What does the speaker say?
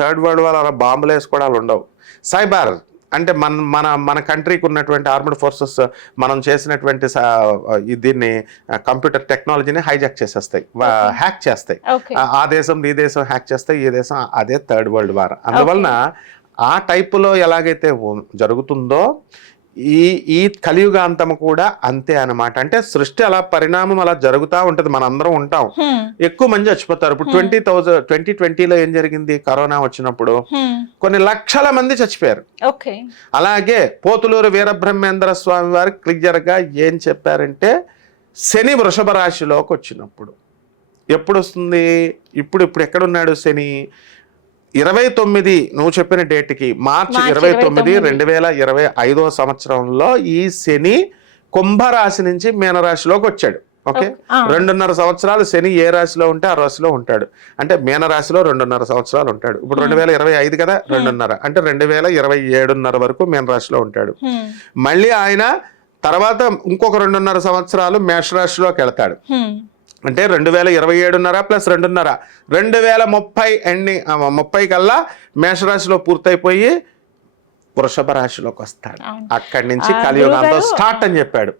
Third world war అలా బాంబులు వేసుకోవడాలు ఉండవు. సైబర్ అంటే మన మన మన కంట్రీకి ఉన్నటువంటి ఆర్మ్డ్ ఫోర్సెస్ మనం చేసినటువంటి దీన్ని కంప్యూటర్ టెక్నాలజీని హైజాక్ చేసేస్తాయి, హ్యాక్ చేస్తాయి. ఆ దేశం ఈ దేశం హ్యాక్ చేస్తాయి, ఈ దేశం అదే థర్డ్ వరల్డ్ వార్. అందువలన ఆ టైపులో ఎలాగైతే జరుగుతుందో ఈ కలియుగాంతం కూడా అంతే అన్నమాట. అంటే సృష్టి అలా పరిణామం అలా జరుగుతూ ఉంటది, మనందరం ఉంటాం. ఎక్కువ మంది చచ్చిపోతారు. ఇప్పుడు 2020లో ఏం జరిగింది, కరోనా వచ్చినప్పుడు కొన్ని లక్షల మంది చచ్చిపోయారు. అలాగే పోతులూరు వీరబ్రహ్మేంద్ర స్వామి వారు క్లియర్ గా ఏం చెప్పారంటే, శని వృషభ రాశిలోకి వచ్చినప్పుడు ఎప్పుడు వస్తుంది, ఇప్పుడు ఎక్కడున్నాడు శని, 29 నువ్వు చెప్పిన డేట్కి మార్చి 29, 2025 సంవత్సరంలో ఈ శని కుంభరాశి నుంచి మీనరాశిలోకి వచ్చాడు. ఓకే, 2.5 సంవత్సరాలు శని ఏ రాశిలో ఉంటే ఆ రాశిలో ఉంటాడు. అంటే మీనరాశిలో 2.5 సంవత్సరాలు ఉంటాడు. ఇప్పుడు 2025 కదా, 2.5 అంటే 2027 వరకు మీనరాశిలో ఉంటాడు. మళ్ళీ ఆయన తర్వాత ఇంకొక 2.5 సంవత్సరాలు మేషరాశిలోకి వెళ్తాడు. అంటే 2027 ప్లస్ 2.5 2030 ఎండింగ్ 30 కల్లా మేషరాశిలో పూర్తయిపోయి వృషభ రాశిలోకి వస్తాడు. అక్కడి నుంచి కలియుగాంతం స్టార్ట్ అని చెప్పాడు.